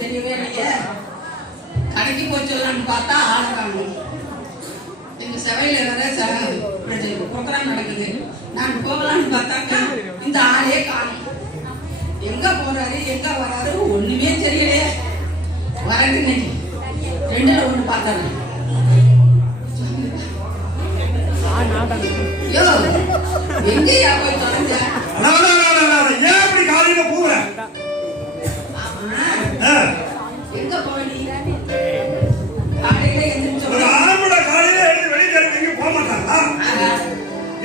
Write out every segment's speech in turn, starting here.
தெரியவே இல்லையே. கடைக்கு போய் சொல்லலாம்னு பார்த்தா ஆளுக்காங்க. எங்க சபையில வேற ப்ரோக்ராம் நடக்குது. நான் போகலான்னு பார்த்தாக்க இந்த ஆளே காணும். எங்க போறாரு எங்க வராரு ஒண்ணுமே தெரியலையே. வரட்டு இன்னைக்கு 2ல 1 பார்த்தாரு. எங்கயா போய் தொலைஞ்ச? ஏன் இப்படி காலையில போற? எங்க போனீ? காலையில எந்திரிச்சு ஒரு ஆம்பளை காலையில எழுந்து வெளியே எங்கேயும் போக மாட்டாங்களா?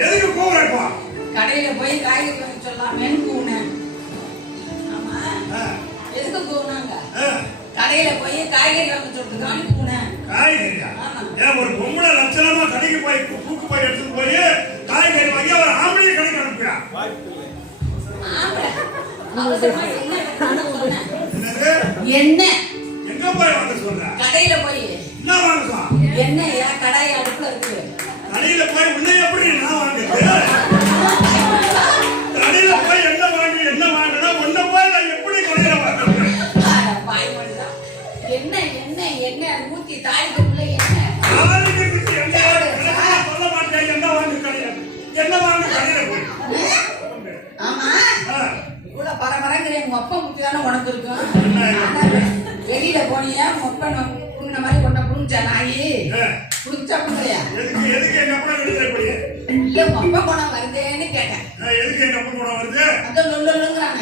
எதுக்கு போற இப்போ? கடையில போய் காய்கறி வாங்கி சொல்லலாமேன்னு கூனேன். ஆமா, எதுக்கு கூனாங்க? கடையில போய் காய்கறி வாங்க சொல்றதுக்கான கூனேன். காய்கறியா? ஏன் ஒரு பொம்பளை லட்சணமா கடைக்கு போய் தூக்கு போய் எடுத்துட்டு போய் காய்கறி வாங்கி ஒரு ஆம்பளை கடைக்கு அனுப்பியா? ஆம்பளை அவசரமா என்ன எங்க போய் வாங்க சொல்ற? கடையில போய் என்ன வாங்க? எண்ணெயா கடாய் அடுப்புல இருக்கு. கடையில போய் உன்னை எப்படி நான் வாங்குறது? கடையில போய் என்ன வாங்கினா உன்னை போய் நான் எப்படி கடையில வாங்குறது? பாய் மணிதான் என்ன என்ன என்ன ஊத்தி தாய்க்குள்ள என்ன காலைக்கு குத்தி என்ன சொல்ல மாட்டேன். என்ன வாங்க கடையில என்ன வாங்க கடையில போய்? ஆமா, இவ்வளவு பரபரங்கிறேன். உங்க அப்பா முத்தி தானே உனக்கு இருக்கும். வெளியில போனியா மொப்ப புடுங்கின மாதிரி கொண்ட புடுங்கிச்சா நாயி புடுங்கிச்சா புடுங்கலையா? எதுக்கு எங்க அப்பா எடுத்துற போய்? இல்ல மொப்ப போன வருதேன்னு கேட்டேன். எதுக்கு எங்க அப்பா போன வருது? அத லொல்லுங்கறாங்க.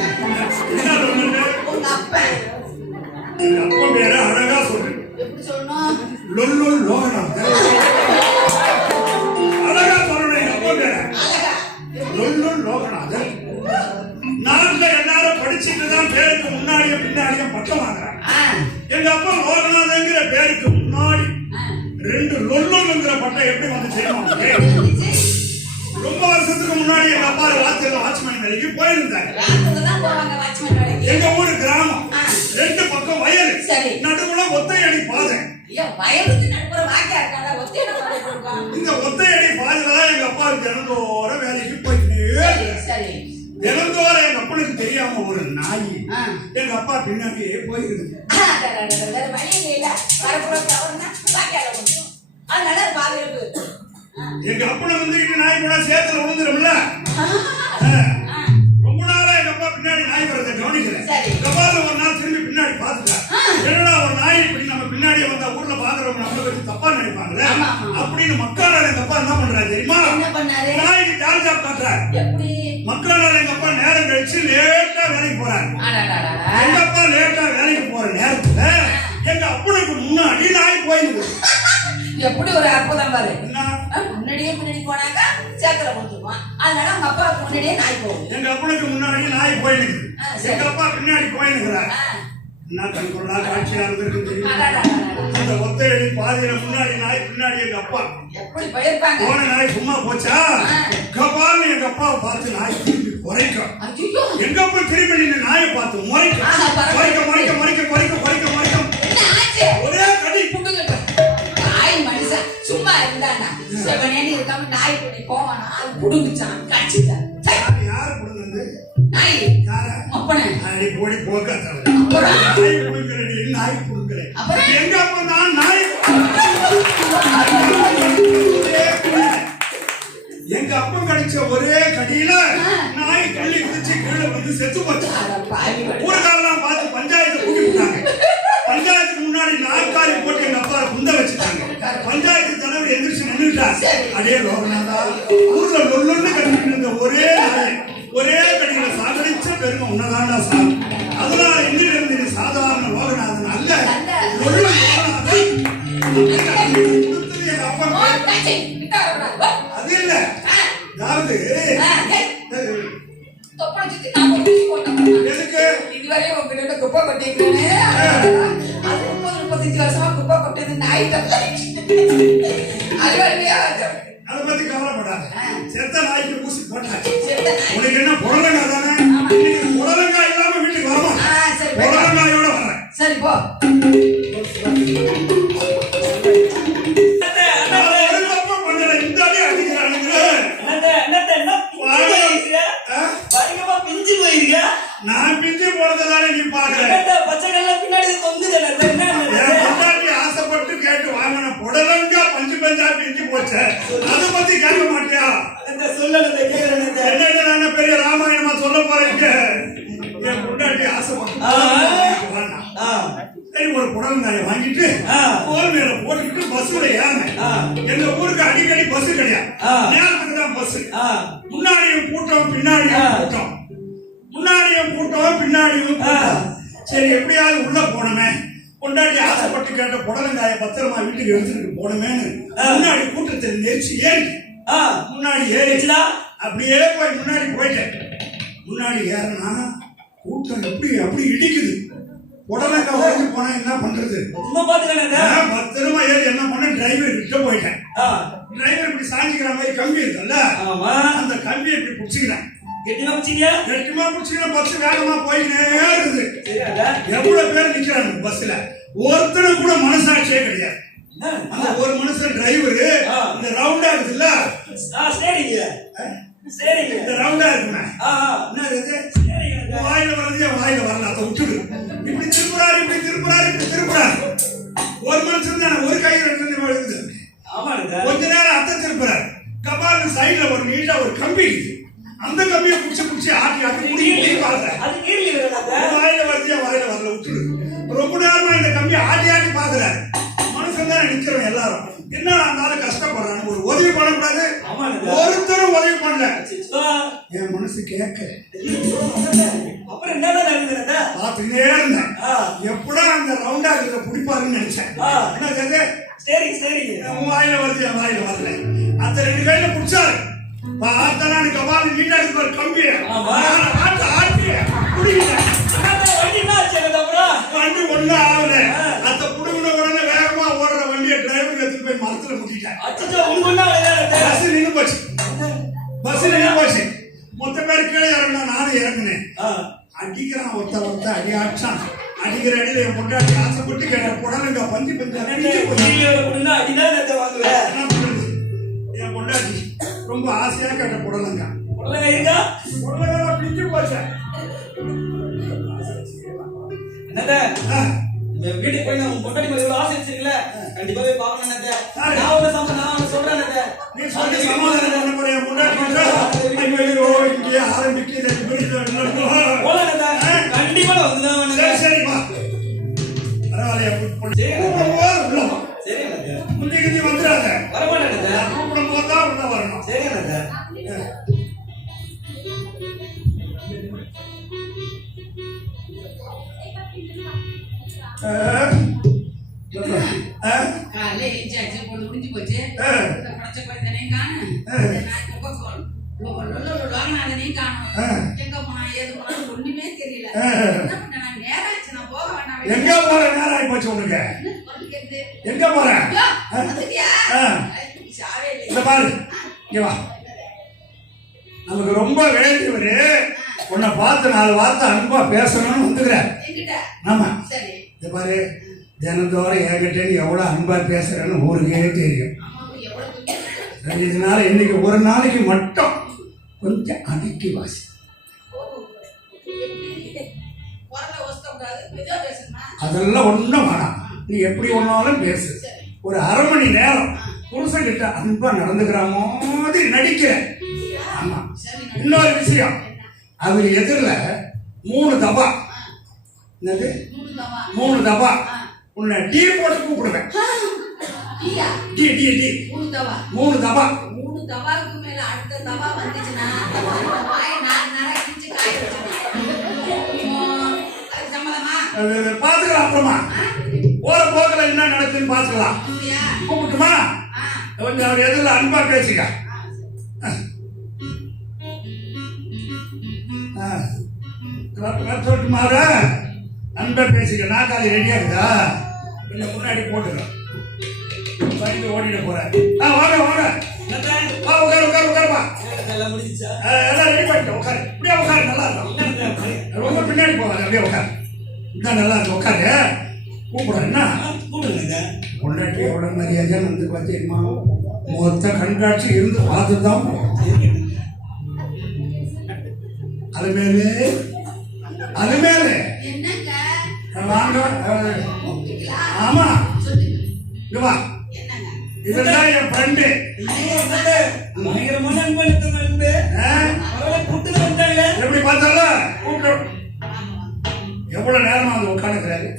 என்ன லொல்லு? உங்க அப்பா எங்க அப்பா பேரு அழகா சொல்லு. எப்படி சொல்லணும்? லொல்லு லோகநாத். அழகா சொல்லணும். எங்க அப்பா பேரு அழகா லொல்லு லோகநாத். நான்ல எல்லாரும் படிச்சிட்டு தான் பேருக்கு முன்னாடியே பின்னாடியே பட்டம் வாங்குறாங்க. எங்க அப்பா லோகநாதங்கிற பேருக்கு முன்னாடி 2 லொல்லுங்கிற பட்டம் எப்படி வந்து செய்வாங்க? ரொம்ப வருஷத்துக்கு முன்னாடி எங்க அப்பா வாட்ச்மேன் வேலைக்கு போயிருந்தாங்க. எங்க ஊரு கிராமம், 2 பக்கம் வயல், நடுவுல ஒத்தையடி பாதை. இந்த ஒத்தையடி பாதையில எங்க அப்பா தினந்தோறும் வேலைக்கு போயிட்டு தினந்தோறும் எங்க அப்பனுக்கு தெரியாம ஒரு நாய் எங்க அப்பா பின்னாடியே போயிருக்கு. எங்க அப்பனை வந்துட்டு நாய் கூட சேத்துல விழுந்துரும்ல. ரொம்ப நாளா எங்க அப்பா பின்னாடி நாய் வரத கவனிக்கிறேன். கபால ஒரு நாள் திரும்பி பின்னாடி பாத்துட்டேன். என்னடா ஒரு நாய் இப்படி நம்ம பின்னாடி வந்தா ஊர்ல பாக்குறவங்க நம்மள பத்தி தப்பா நினைப்பாங்களே அப்படின்னு மக்களால எங்க அப்பா என்ன பண்றாரு தெரியுமா? நாய்க்கு ஜால் ஜாப் காட்டுறாரு. மக்களால எங்க அப்பா நேரம் கழிச்சு லேட்டா வேலைக்கு போறாரு. எங்க அப்பா லேட்டா வேலைக்கு போற நேரத்துல எங்க அப்பனுக்கு முன்னாடி நாய் போயிருக்கு. எப்படி ஒரு அற்புதம் பாரு. முன்னாடியே முன்னாடி போனாங்க சேத்துல போட்டுருவான். அதனால உங்க அப்பா முன்னாடியே நாய் போகும். எங்க அப்பனுக்கு முன்னாடி நாய் போயிருக்கு. எங்க அப்பா பின்னாடி போயிருக்கிறார். என்ன கண்கொள்ளா காட்சியா இருந்திருக்கு. அந்த ஒத்தையடி பாதையில முன்னாடி நாய் பின்னாடி எங்க அப்பா எப்படி போயிருப்பாங்க? போன நாய் சும்மா போச்சா? கபால்னு எங்க அப்பாவை பார்த்து நாய் திரும்பி குறைக்கும். எங்க அப்பா திரும்பி நின்று நாயை பார்த்து முறைக்கும். ஒரே கடி நாய் மனுஷன் சும்மா இருந்தானா செவனேன்னு இருக்காம நாய் பண்ணி போவானா அது புடுங்குச்சான் கடிச்சிட்டான். யாரு புடுங்குது? நாய் யார? அப்பனே நாய் போடி போகாதவ. நாய் புடுங்குறடி நாய் புடுங்குறே. எங்க அப்பா நான் நாய் எங்க அப்பா கடிச்ச ஒரே கடியில நாய் துள்ளி குதிச்சு கீழே வந்து செத்து போச்சு. ஊர்காரெல்லாம் பார்த்து பஞ்சாயத்து கூட்டி விட்டாங்க. பஞ்சாயத்துக்கு முன்னாடி நாற்காலி போட்டு எங்க அப்பா குந்த வச்சுட்டாங்க. பஞ்சாயத்து தலைவர் எந்திரிச்சு நின்றுட்டார். அடே லோகநாதா, ஊர்ல லொல்லுன்னு கட்டிட்டு இருந்த ஒரே நாய் ஒரே கடியில சாகடிச்ச பெருமை உன்னதாண்டா சார். அதனால இன்னிலிருந்து நீ சாதாரண லோகநாதன் அல்ல, லொல்லு லோகநாதன். எங்க அப்பா அது இல்ல, அதாவது எதுக்கு இதுவரை உங்ககிட்ட குப்பை கொட்டிக்கிறேன். அது 30-35 வருஷமா குப்பை கொட்டது நாய் அதை பத்தி கவலைப்படாத. செத்த நாய்க்கு ஊசி போட்டாச்சு. உனக்கு என்ன புடலங்காய் தானே? புடலங்காய் இல்லாம வீட்டுக்கு வரமா? புடலங்காயோட வரேன். சரி போ. நான் புடலங்காயை வாங்கிட்டு தோல் மேல போட்டுக்கிட்டு பஸ்ல ஏறினேன். எங்க ஊருக்கு அடிக்கடி பஸ் கிடையாது, நேரத்துக்கு தான் பஸ். முன்னாடியும் கூட்டம் பின்னாடியும் கூட்டம், முன்னாடியும் கூட்டம் பின்னாடியும் கூட்டம். சரி எப்படியாவது உள்ள போனமே, கொண்டாடி ஆசைப்பட்டு கேட்ட புடலங்காய பத்திரமா வீட்டுக்கு எடுத்துட்டு போனமேன்னு முன்னாடி கூட்டத்தில் நெரிச்சு ஏறி முன்னாடி ஏறிச்சுடா. அப்படியே போய் முன்னாடி போயிட்டேன். முன்னாடி ஏறினா கூட்டம் அப்படி இடிக்குது. புடலங்காய் உடஞ்சு போனா என்ன பண்றது? பத்திரமா ஏறி என்ன பண்ண, டிரைவர் கிட்ட போயிட்டேன். டிரைவர் இப்படி சாஞ்சிக்கிற மாதிரி கம்பி இருக்குல்ல, அந்த கம்பியை இப்படி பிடிச்சிக்கிறேன். கெட்டிமா பிடிச்சிக்கிற பஸ் வேகமா போயிட்டே இருக்குது. எவ்வளவு பேர் நிக்கிறாங்க பஸ்ல, ஒருத்தரும் கூட மனசாட்சியே கிடையாது. அந்த ஒரு மனுஷன் டிரைவரு இந்த ரவுண்டா இருக்குல்ல, இந்த ரவுண்டா இருக்குமே, என்ன இது வாயில வரது வாயில வரல, அதை விட்டுடு. இப்படி திருப்புறாரு இப்படி திருப்புறாரு இப்படி திருப்புறாரு. ஒரு மனுஷன் தானே, ஒரு கை ரெண்டு இருக்குது. கொஞ்ச நேரம் அத்தை திருப்புறாரு. கபால சைடுல ஒரு நீட்டா ஒரு கம்பி இருக்கு, அந்த கம்பியை புடிச்சு ஆட்டி ஆட்டி வாயில வருதியா வாயில வரல, விட்டுடு. ரொம்ப நேரமா இந்த கம்பியை ஆட்டி ஆட்டி பாக்குறாரு. மனுஷன் தானே நிக்கிறோம் எல்லாரும், என்ன இருந்தாலும் கஷ்டப்படுறாங்க, ஒரு உதவி பண்ணக்கூடாது. ஒருத்தரும் உதவி பண்ணல. என் மனசு கேட்கல. அப்புறம் என்னதான் நடக்குது? பாத்துக்கிட்டே இருந்தேன், எப்படா அந்த ரவுண்டா இருக்கிற பிடிப்பாருன்னு நினைச்சேன். என்ன கேது வாயில வருது வாயில வரல. அந்த ரெண்டு கையில பிடிச்சாரு. பார்த்தா கபால நீட்டா இருக்கு ஒரு கம்பி ஆட்டி ஆட்டி குடிக்கிட்டேன். வண்டி ஒண்ணும் ஆகல. அத புடுங்கின உடனே வேகமா ஓடுற வண்டியை டிரைவர் எடுத்துட்டு போய் மரத்துல முட்டிட்டேன். பஸ் நின்று போச்சு, பஸ் நின்று போச்சு. மொத்த பேர் கீழே இறங்கினா நானும் இறங்கினேன். அடிக்கிறான் ஒருத்த அடி ஆச்சான். அடிக்கிற அடியில என் பொண்டாட்டி ஆசைப்பட்டு கேட்ட புடலங்க பஞ்சு பஞ்சு என் பொண்டாட்டி ரொம்ப ஆசையா கேட்ட புடலங்க புடலங்க பிடிச்சு போச்ச. வீட்டுக்கு போய் நான் பொண்டாட்டி மேல இவ்வளவு ஆசை வச்சிருக்கல, கண்டிப்பாவே பாக்கணும். நான் ஒண்ணு சொல்றேன், நீ சொல்லி சமாதானம் பண்ண போற என் பொண்டாட்டி இங்கே ஆரம்பிக்கிறது கண்டிப்பா வந்து சரிப்பா பரவாயில்லையா முந்தைக்கு வந்துடாத, வரமாட்டேன். கூப்பிடும் போதுதான் உள்ள வரணும். சரி காலையில எஞ்சாச்சு பொண்ணு முடிஞ்சு போச்சு. படைச்ச குழந்தைனையும் காணும், அதனையும் காணும். எங்க போனா ஏது போனா ஒண்ணுமே தெரியல. என்ன பண்ண நேரம் ஆச்சு, நான் போக வேண்டாம். எங்க போற நேரம் ஆகி போச்சு உனக்கு? எங்க போற? பாரு இங்க வா. நமக்கு ரொம்ப வேண்டியவரு உன்னை பார்த்து 4 வார்த்தை அன்பா பேசணும்னு வந்துக்கிற. ஆமா இத பாரு, தினந்தோறும் என்கிட்ட எவ்வளவு அன்பா பேசுறேன்னு ஊருக்கே தெரியும். இதனால இன்னைக்கு ஒரு நாளைக்கு மட்டும் கொஞ்சம் அடக்கி வாசி. அதெல்லாம் ஒண்ணும் வேணாம், நீ எப்படி ஒன்னாலும் பேசு. ஒரு அரை மணி நேரம் புருஷன் கிட்ட அன்பா நடந்துக்கிற மாதிரி நடிக்கிற. ஆமா இன்னொரு விஷயம், அவர் எதிரில 3 தபா, என்னது 3 தபா உன்னை டீ போட்டு கூப்பிடுவேன். டீ டீ டீ 3 தபா. 3 தபாவுக்கு மேல அடுத்த தபா வந்துச்சுன்னா வாய் நார கிழிச்சு காய வச்சிருவேன். சம்மதமா? பாத்துக்கலாம், அப்புறமா போற போகல என்ன நடக்குதுன்னு பாத்துக்கலாம். கூப்பிட்டுமா? கொஞ்சம் அவர் எதிரில் அன்பா பேசிக்க. சொல்லிட்டுமாற அன்பா பேசிக்க. நாக்காளி ரெடியா இருக்குதா? கொஞ்சம் முன்னாடி போட்டுக்கிறோம், பயந்து ஓடிட போறேன். வாங்க வாங்க, உட்காரு உட்காரு உட்காருப்பா. எல்லாம் ரெடி பண்ணிட்டு உட்காரு. இப்படியே உட்காரு, நல்லா இருக்கும். ரொம்ப பின்னாடி போகாது, அப்படியே உட்காரு. இதான் நல்லா இருக்கு, உட்காரு. கூப்பிடுறேன். என்ன கூப்பிடுங்க? பொண்டாட்டி எவ்வளவு மரியாதை வந்து பார்த்தீங்கன்னா மொத்த கண்காட்சி இருந்து பார்த்துதான் அது மேலே வாங்க. ஆமா இங்க வா, இதுதான் என் ஃப்ரெண்டு. எப்படி பார்த்தாலும் கூப்பிட்டு எவ்வளவு நேரமா வந்து உட்காந்துக்கிறாரு.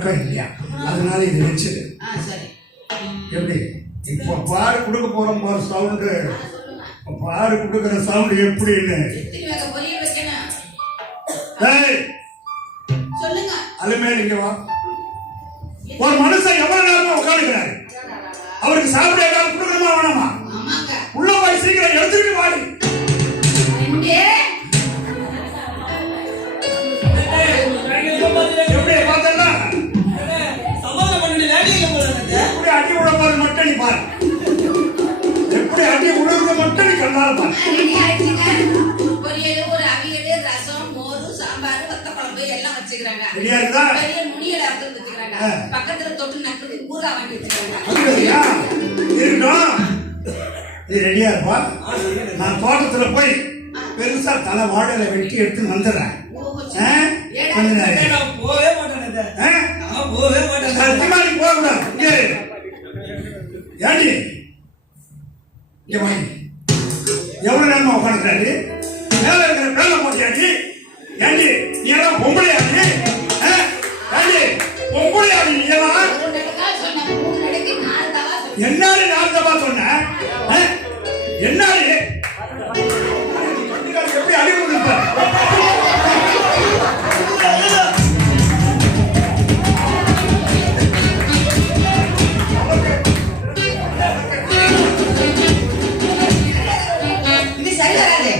பழக்கம் இல்லையா, அதனால இது வச்சுது. சரி. எப்படி இப்போ பாரு கொடுக்க போறோம் பாரு சவுண்டு, பாரு கொடுக்குற சவுண்டு எப்படின்னு. சொல்லுங்க. அலுமேல் இங்க வா. ஒரு மனுஷன் எவ்வளவு நேரமா உட்காந்துக்கிறாரு, அவருக்கு சாப்பிட ஏதாவது கொடுக்கணுமா வேணாமா? உள்ள போய் சீக்கிரம் எடுத்துட்டு வாடி. எப்படி பார்த்தா சமாதானம் பண்ணி எப்படி அடி விட போது மட்டும் நீ பாரு, எப்படி அடி விடுறது மட்டும் நீ கண்ணால பாரு. பொரியல், ஒரு அவியல், ரசம், மோர், சாம்பார், வத்த குழம்பு எல்லாம் வச்சுக்கிறாங்க. ரெடியா இருக்கா? பெரிய நுனியல அறுத்து வச்சுக்கிறாங்க. பக்கத்துல தொட்டு நக்கு ஊரா வாங்கி வச்சுக்கிறாங்க. இருக்கட்டும், நீ ரெடியா இருப்பா. நான் தோட்டத்துல போய் பெருசா தலை வாடலை வெட்டி எடுத்து வந்துடுறேன். போவே மாட்டேன், போவே மாட்டேன். சத்தியமாடி போக கூடாது. ஏண்டி இங்க வாடி. எவ்வளவு நேரமா உட்காந்துக்கிறாரு, மேல இருக்கிற பேல போட்டியாடி. ஏண்டி நீ எல்லாம் பொம்பளையாடி? ஏண்டி பொம்பளையாடி நீ எல்லாம்? என்னாடி நாலு தப்பா சொன்ன? என்னாடி எப்படி அடி கொடுப்ப? இது சரி வராது.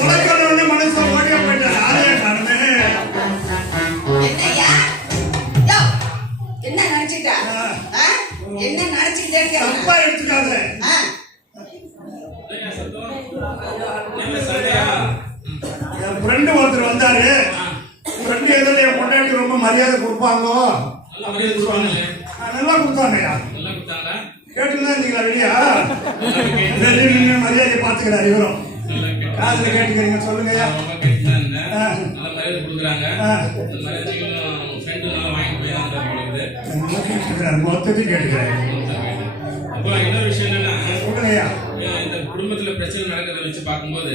உலகன்னு மனுஷன் ஓடிய போயிட்டாரு. அதே காரணமே என்ன நினைச்சிட்டா? என்ன நினைச்சிட்டே தப்பா எடுத்துக்காத. என் ஃப்ரெண்டு ஒருத்தர் வந்தாரு. ஃப்ரெண்டு எதில் என் பொண்டாட்டி ரொம்ப மரியாதை கொடுப்பாங்களோ? நல்லா கொடுத்தாங்கய்யா. கேட்டுதான் இருந்தீங்களா வெளியா? மரியாதையை பார்த்துக்கிறாரு இவரும். காதுல கேட்டுக்கிறீங்க, சொல்லுங்கய்யா. மொத்தத்தையும் கேட்டுக்கிறேன். இன்னொரு விஷயம் என்னன்னா, சொல்லுங்கய்யா. இந்த குடும்பத்துல பிரச்சனை நடக்கிறத வச்சு பார்க்கும்போது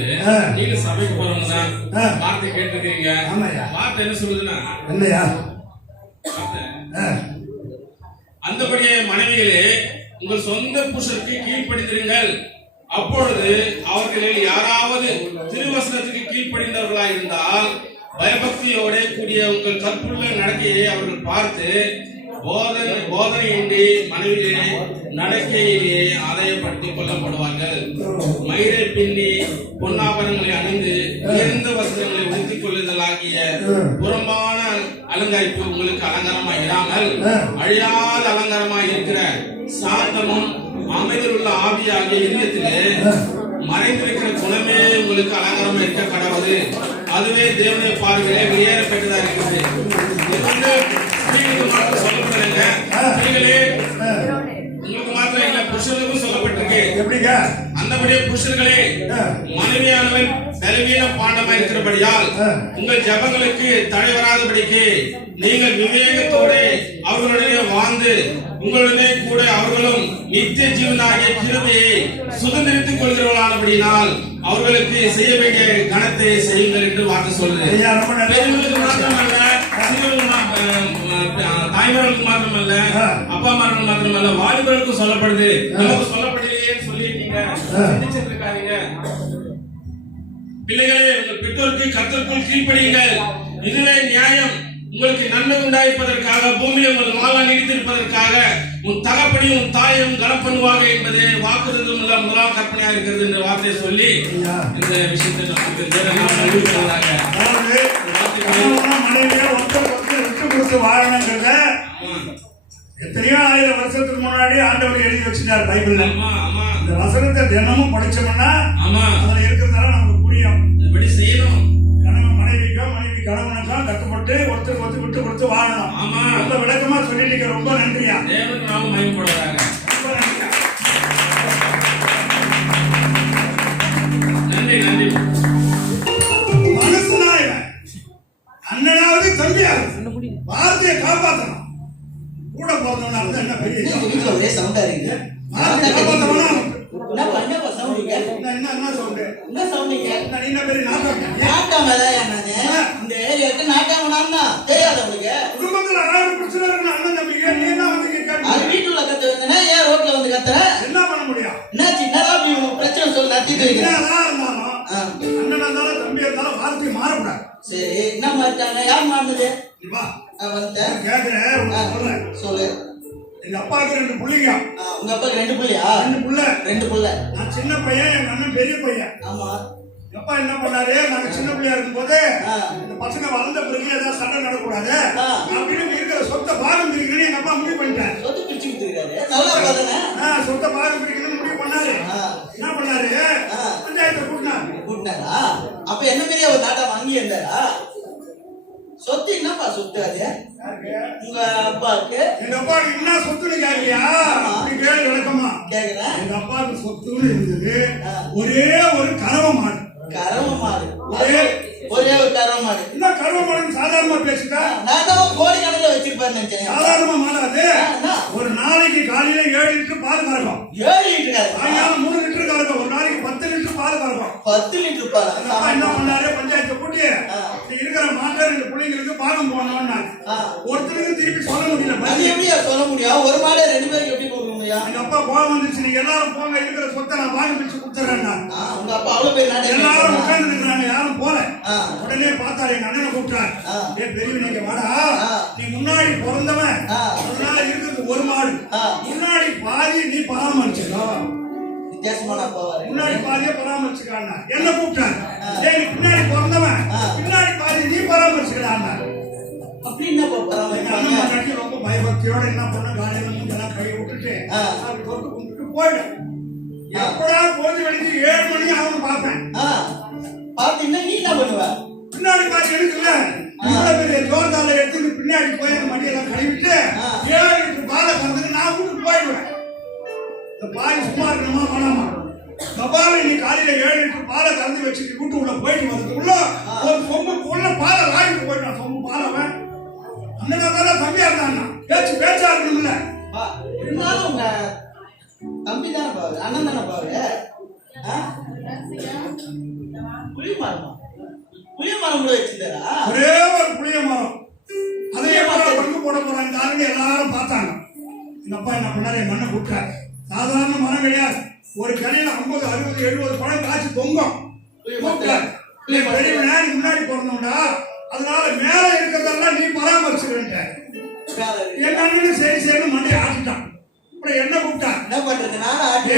நீங்க சபைக்கு போறவங்க தான் வார்த்தை கேட்டுருக்கீங்க. வார்த்தை என்ன சொல்லுதுன்னா, இல்லையா அந்தபடியே மனைவிகளே உங்கள் சொந்த புருஷருக்கு கீழ்ப்படிந்திருங்கள். அப்பொழுது அவர்களில் யாராவது திருவசனத்துக்கு கீழ்ப்படிந்தவர்களாக இருந்தால் பயபக்தியோட கூடிய உங்கள் கற்புள்ள நடக்கையை அவர்கள் பார்த்து போதனையின்றி மனைவிகளே நடக்கையிலேயே ஆதாயப்படுத்திக் கொள்ளப்படுவார்கள். மயிரை பின்னி பொன்னாபரங்களை அணிந்து உயர்ந்த வஸ்திரங்களை உடுத்திக் கொள்ளுதலாகிய புறம்பான அலங்கரிப்பு உங்களுக்கு அலங்காரமாய் இராமல் அழியாத அலங்காரமாய் இருக்கிற சாந்தமும் அமைதியுள்ள ஆவியாகிய இதயத்திலே மறைந்திருக்கிற குணமே உங்களுக்கு அலங்காரமா இருக்க கடவுது. அதுவே தேவனுடைய பார்வையிலே வெளியேற பெற்றதா இருக்குது. இது வந்து ஸ்திரீகளுக்கு மாத்திரம் சொல்லப்படலைங்க. ஸ்திரீகளே உங்களுக்கு மாத்திரம் இல்ல, புருஷனுக்கும் சொல்லப்பட்டிருக்கு. எப்படிங்க? அந்தபடியே புருஷர்களே மனைவியானவன் பலவீன பாண்டமா இருக்கிறபடியால் உங்கள் ஜபங்களுக்கு தடை வராதபடிக்கு நீங்கள் விவேகத்தோட அவர்களுடைய வாழ்ந்து உங்களுடனே கூட அவர்களும் நித்திய ஜீவனாகிய கிருபையை சுதந்திரித்துக் கொள்கிறவர்களானபடினால் அவர்களுக்கு செய்ய வேண்டிய கணத்தை செய்யுங்கள் என்று வார்த்தை சொல்லுது. பெண்களுக்கு மாத்திரமல்ல, தாய்மார்களுக்கு மாத்திரமல்ல, அப்பா அம்மார்களுக்கு மாத்திரமல்ல, வாலிபர்களுக்கும் சொல்லப்படுது. நமக்கு சொல்லப்படலையேன்னு சொல்லி நீங்க சிந்திச்சிட்டு இருக்காதீங்க. பிள்ளைகளே உங்கள் பெற்றோருக்கு கர்த்தருக்குள் கீழ்ப்படியுங்கள், இதுவே நியாயம். உங்களுக்கு நன்மை உண்டாயிருப்பதற்காக பூமியில் உங்கள் வாழ்நாள் நீடித்திருப்பதற்காக உன் தகப்பனையும் உன் தாயும் கனம் பண்ணுவாங்க என்பது வாக்குறுதியும் உள்ள முதலாம் கற்பனையாக இருக்கிறது என்ற வார்த்தையை சொல்லி இந்த விஷயத்தை எத்தனையோ 1000 வருஷத்துக்கு முன்னாடி ஆண்டவர் எழுதி வச்சுட்டார் பைபிள்ல. இந்த வசனத்தை தினமும் படிச்சோம்னா அதுல இருக்கிறதெல்லாம் நமக்கு புரியும். இப்படி செய்யணும். மனைவி கணவனுக்கும் கட்டுப்பட்டு ஒருத்தருக்கு ஒருத்தர் விட்டு கொடுத்து வாழணும். ரொம்ப விளக்கமா சொல்லிட்டீங்க. ரொம்ப நன்றியா. மனசுனா அண்ணனாவது தம்பியாவது வார்த்தையை காப்பாற்றணும். கூட போறதுனா என்ன பெரிய சவுண்டா இருக்கு. காப்பாற்றணும். என்ன சவுண்டு? என்ன சொன்னீங்க? நீ என்ன பெரிய நாட்டம்? நாட்டாம நானு இந்த ஏரியாவுக்கு நாட்டாம நான் தான் தெரியாத உங்களுக்கு. குடும்பத்துல 1000 பிரச்சனை இருக்கு அண்ணன் தம்பிக்கு, நீ என்ன வந்து கேட்க? அது வீட்டுல கத்து வந்தேன்னா ஏன் ரோட்ல வந்து கத்துற? என்ன பண்ண முடியும்? என்ன சின்னதா பிரச்சனை சொல்லி நடத்திட்டு இருக்கிறேன். என்னதான் இருந்தாலும் அண்ணன் இருந்தாலும் தம்பி இருந்தாலும் வார்த்தையை மாறக்கூடாது. சரி என்ன மாட்டாங்க? யார் மாறுனது? வா வந்துட்டேன் கேட்கிறேன் சொல்றேன். சொல்லு. எங்க அப்பாவுக்கு 2 பிள்ளைங்க. உங்க அப்பாக்கு 2 பிள்ளையா? 2 பிள்ளை. 2 பிள்ளை. நான் சின்ன பையன், எங்க அண்ணன் பெரிய பையன். ஆமா. அப்பா என்ன பண்ணாரு, நாங்க சின்ன பிள்ளையா இருக்கும் போது இந்த பசங்க வளர்ந்த பிறகு ஏதாவது சண்டை நடக்கூடாது அப்படின்னு இருக்கிற சொத்தை பாகம் பிரிக்கணும்னு எங்க அப்பா முடிவு பண்ணிட்டாரு. சொத்து பிரிச்சுக்கிட்டு இருக்காரு. நல்லா பாருங்க. சொத்தை பாகம் பிரிக்கணும்னு முடிவு பண்ணாரு. என்ன பண்ணாரு, பஞ்சாயத்தை கூட்டினாரா? அப்ப என்ன பெரிய ஒரு நாட்டம் வாங்கி இருந்தாரா? சொத்து என்னப்பா சொத்து? அது உங்க அப்பாவுக்கு. எங்க அப்பாவுக்கு என்ன சொத்துன்னு கேட்கலையா? கேள்வி விளக்கமா கேக்குறேன். எங்க அப்பாவுக்கு சொத்துன்னு இருந்தது ஒரே ஒரு கறவை மாடு. கறவை மாடு? ஒரே ஒரு கறவை மாடு. என்ன கறவை மாடுன்னு சாதாரணமா பேசிட்டா? நான் தான் கோடி கணக்கில் வச்சிருப்பேன் நினைச்சேன். சாதாரணமா மாடாது. ஒரு நாளைக்கு காலையில 7 லிட்டர் பால் கறக்கும். 7 லிட்டர்? சாயங்காலம் 3 லிட்டர் கறக்கும். ஒரு நாளைக்கு 10 லிட்டர் பால் கறக்கும். 10 லிட்டர் பால்? என்ன பண்ணாரு, பஞ்சாயத்தை கூட்டி இருக்கிற மாட்டை 2 பிள்ளைங்களுக்கு பாகம் போடணும்னா ஒருத்தருக்கு திருப்பி சொல்ல முடியல. அது எப்படியா சொல்ல முடியும்? ஒரு மாடு 2 பேருக்கு எப்படி கொடுக்க முடியும்? எங்க அப்பா கோவம் வந்துச்சு, நீங்க எல்லாரும் போங்க, இருக்கிற சொத்தை நான் பாகம் பிரிச்சு கொடுத்துறேன். உங்க அப்பா அவ்வளவு பேர் நாட்டு எல்லாரும் உட்கார்ந்து இருக்கிறாங்க, யாரும் போல. உடனே பார்த்தாரு, எங்க அண்ணனை கூப்பிட்டாரு. பெரியவன் நீங்க வாடா, நீ முன்னாடி பிறந்தவன், அதனால இருக்கிறது ஒரு மாடு, முன்னாடி பாதி நீ பராமரிச்சிடும். வித்தியாசமான அப்பாவாரு. முன்னாடி பாதியை பராமரிச்சுக்கிறான். என்ன கூப்பிட்டாரு, நீ பின்னாடி பிறந்தவன், பின்னாடி பாதி நீ பராமரிச்சுக்கிறான். அப்படி என்ன பராமரிக்க? ரொம்ப பயபக்தியோட என்ன பண்ண, காலையில மூஞ்செல்லாம் கை விட்டுட்டு அப்படி தொட்டு கும்பிட்டு போயிடும். எப்படா பொழுது வெடிச்சு 7 மணி ஆகும் பார்ப்பேன். பாத்தீங்கன்னா நீ என்ன பண்ணுவ? பின்னாடி பாத்து எடுக்கல, இவ்வளவு பெரிய ஜோர்தால எடுத்துட்டு பின்னாடி போய் அந்த மடியெல்லாம் கழுவிட்டு 7 லிட்டர் பாலை கறந்துட்டு நான் வீட்டுக்கு போயிடுவேன். இந்த பாய் சும்மா இருக்கணுமா வேணாமா? கபால நீ காலையில 7 லிட்டர் பாலை கறந்து வச்சுட்டு வீட்டுக்குள்ள போயிட்டு வந்ததுக்குள்ள ஒரு சொம்பு உள்ள பாலை வாங்கிட்டு போயிட்டான். சொம்பு பாலவன் அண்ணனா தானே தம்பியா இருந்தான்னா பேச்சா இருக்கணும்ல. இருந்தாலும் உங்க தம்பி தானே பாரு, அண்ணன் தானே பாரு. புளிய மரமா? புளிய மரம் கூட வச்சிருந்தாரா? ஒரே ஒரு புளிய மரம். அதை பங்கு போட போறாங்க எல்லாரும் பார்த்தாங்க. எங்க அப்பா என்ன பண்ணாரு, மண்ணை கூட்டாரு. சாதாரண மரம் கிடையாது, ஒரு கிளையில 50, 60, 70 பழம் காய்ச்சி தொங்கும். பெரியவனா நீ முன்னாடி பிறந்தோம்டா, அதனால மேல இருக்கிறதெல்லாம் நீ பராமரிச்சுக்கிட்ட. எங்க அண்ணனும் சரி சரின்னு மண்டையை ஆட்டிட்டான். அப்புறம் என்ன கூப்பிட்டா, என்ன பண்றது, நானும் ஆட்டி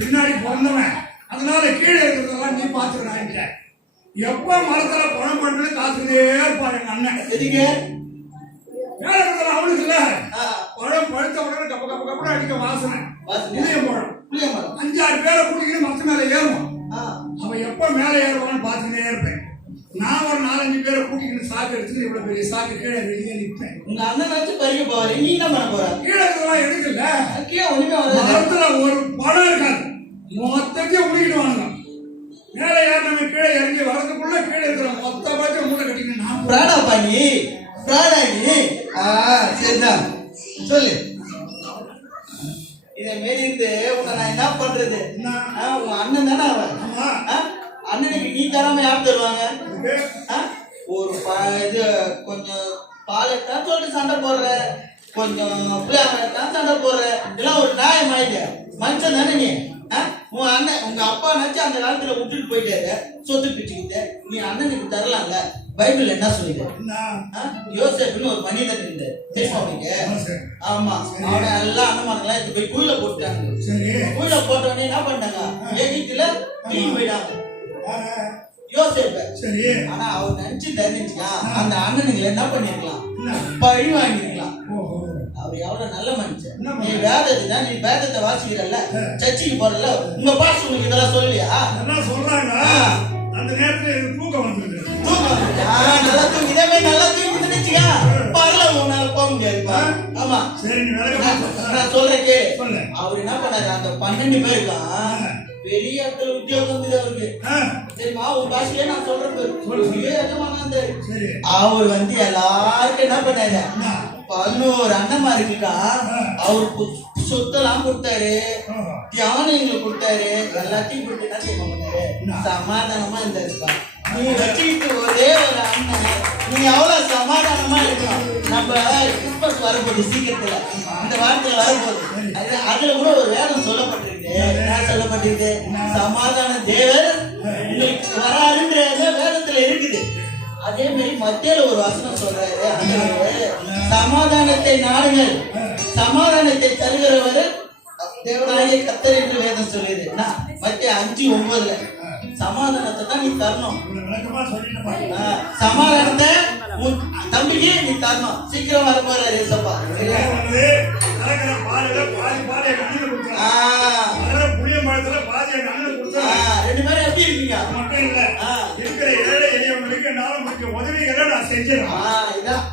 பின்னாடி பிறந்தவன், அதனால கீழே இருக்கிறதெல்லாம் நீ பாத்துக்கிறாங்க. எப்ப மரத்துல பணம் பண்றது காத்துக்கிட்டே இருப்பாரு எங்க அண்ணன். எதுக்கு? மேல இருக்கிறது அவனுக்கு இல்ல, பழம் பழுத்த உடனே கப்ப கப்ப கப்பட அடிக்க வாசனை. புளிய மரம் 5-6 பேரை கூட்டிக்கிட்டு மரத்து மேல ஏறுவான். அவன் எப்ப மேல ஏறுவான்னு பாத்துக்கிட்டே இருப்பேன். நான் ஒரு 4-5 பேரை கூட்டிக்கிட்டு சாக்கு எடுத்துட்டு இவ்வளவு பெரிய சாக்கு கீழே வெளியே நிற்பேன். உங்க அண்ணன் வச்சு பறிக்க போவாரு, நீ என்ன பண்ண போற? கீழே இருக்கிறதெல்லாம் எடுக்கல, கீழே ஒண்ணுமே வராது. மரத்துல ஒரு பழம் இருக்காது, மொத்தத்தையும் முடிக்கிடுவாங்க. மேல ஏறினவன் கீழே இறங்கி வரதுக்குள்ள கீழே இருக்கிற மொத்த பழத்தை மூட்டை கட்டிக்கிட்டு நான் பிராடா பண்ணி பிராடா நீ. சரிதான் சொல்லு. இதை மாரி இருந்து உன்னை நான் என்ன பண்றது? உங்க அண்ணன் தானே அவன். அண்ணனுக்கு நீ தராம யார் தருவாங்க? ஒரு இது கொஞ்சம் பால் எடுத்தான் சொல்லிட்டு சண்டை போடுற, கொஞ்சம் பிள்ளையாம எடுத்தான் சண்டை போடுற, இதெல்லாம் ஒரு நியாயம் ஆயிடு. மனுஷன் தானே நீ. உன் அண்ணன் உங்க அப்பா நினைச்சு அந்த காலத்துல விட்டுட்டு போயிட்டாரு, சொத்து பிச்சுக்கிட்டு. நீ அண்ணனுக்கு தரலாம்ல. பைபிள் என்ன சொல்லுது? யோசேப்புன்னு ஒரு மனிதன் இருந்தாரு, தெரியுமா உங்களுக்கு? ஆமா, அவனை எல்லாம் அண்ணமானங்களா எடுத்து போய் குயில போட்டாங்க. குயில போட்ட உடனே என்ன பண்ணாங்க, எகிப்துல தீ போயிட்டாங்க யோசேப்ப. சரி, ஆனா அவர் நினைச்சு தெரிஞ்சுக்கா அந்த அண்ணனுங்களை என்ன பண்ணிருக்கலாம், பழி வாங்கிருக்கலாம். அவர் எவ்வளவு நல்ல மனுஷன். நீ வேதத்தை நீ வேதத்தை வாசிக்கிறல்ல, சர்ச்சுக்கு போறல, உங்க பாஸ்டர் உங்களுக்கு இதெல்லாம் சொல்லலையா? அதெல்லாம் சொல்றாங்க. அந்த நேரத்துல தூக்கம் வந்துருக்கு. நல்லா தூங்கி இதே மாதிரி நல்லா தூங்கி நினைச்சுக்கா பரல உன்னால போக முடியாதுப்பா. ஆமா சரி, நான் சொல்றேன் கேளு. அவர் என்ன பண்ணாரு, அந்த 12 பேருக்கும் பெரிய இடத்துல உத்தியோகம் வந்து அவருக்கு தெரியுமா? உன் பாஷையே நான் சொல்றேன் அவர் வந்து எல்லாருக்கும் என்ன பண்ணாரு, 11 அண்ணமா இருக்குக்கா. அவருக்கு சொத்தெல்லாம் கொடுத்தாரு, தியானம் எங்களுக்கு கொடுத்தாரு, எல்லாத்தையும் கொடுத்து என்ன செய்ய பண்ணாரு, சமாதானமா இருந்தாருப்பா. நீ வச்சுக்கிட்டு ஒரே ஒரு அண்ணன், நீ எவ்வளவு சமாதானமா இருக்கணும். நம்ம கிறிஸ்மஸ் வரப்போகுது சீக்கிரத்துல, இந்த வாரத்துல வரப்போகுது. அதுல கூட ஒரு வேதம் சொல்லப்பட்டிருக்கு. என்ன சொல்லப்பட்டிருக்கு? சமாதான தேவர் உங்களுக்கு வராருன்ற வேதத்துல இருக்குது. அதே மாதிரி மத்தியில ஒரு வசனம் சொல்றாரு, சமாதானத்தை நாடுங்கள், சமாதானத்தை தருகிறவர் தேவனாகிய கர்த்தர் என்று வேதம் சொல்லுது. மத்திய 5:9 சமாதானத்தை தான் நீ தரணும். சமாதானத்தை உன் தம்பிக்கு நீ தரணும். சீக்கிரம் வர போறாரு ஏசப்பா. ரெண்டு பேரும் எப்படி இருக்கீங்க? மட்டும் இல்ல, இருக்கிற ஏழை எளியவங்களுக்கு நாளும் உதவிகளை நான் செஞ்சேன். இதான்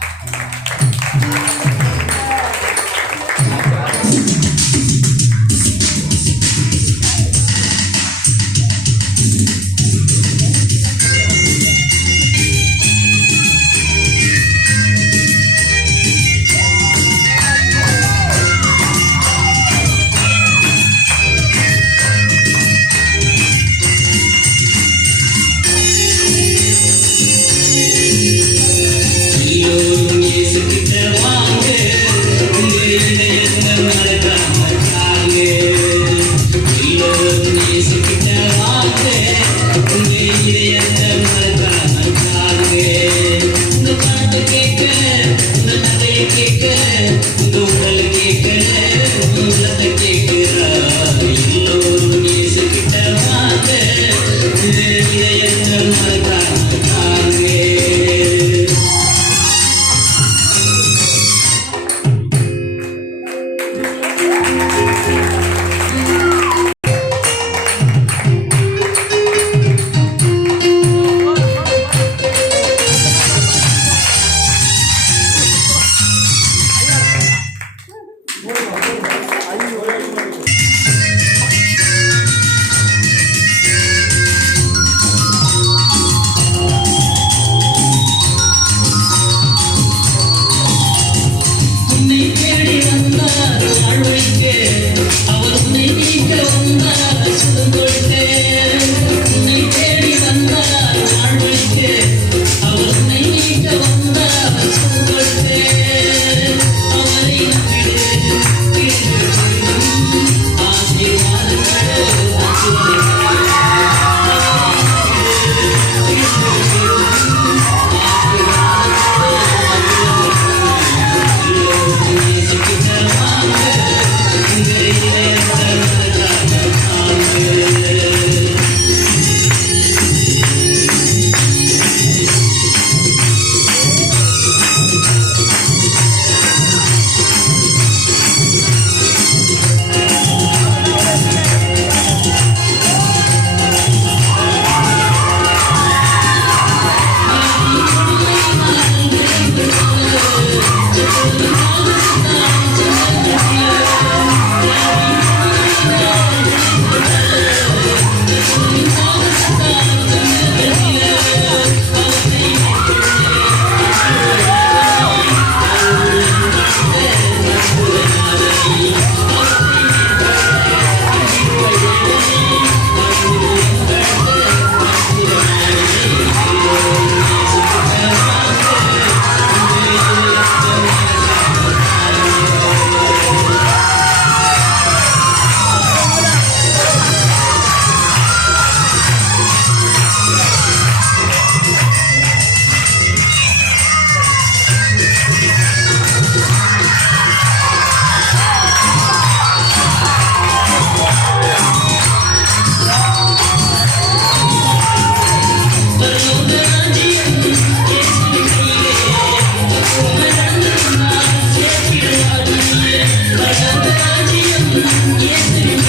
Yes,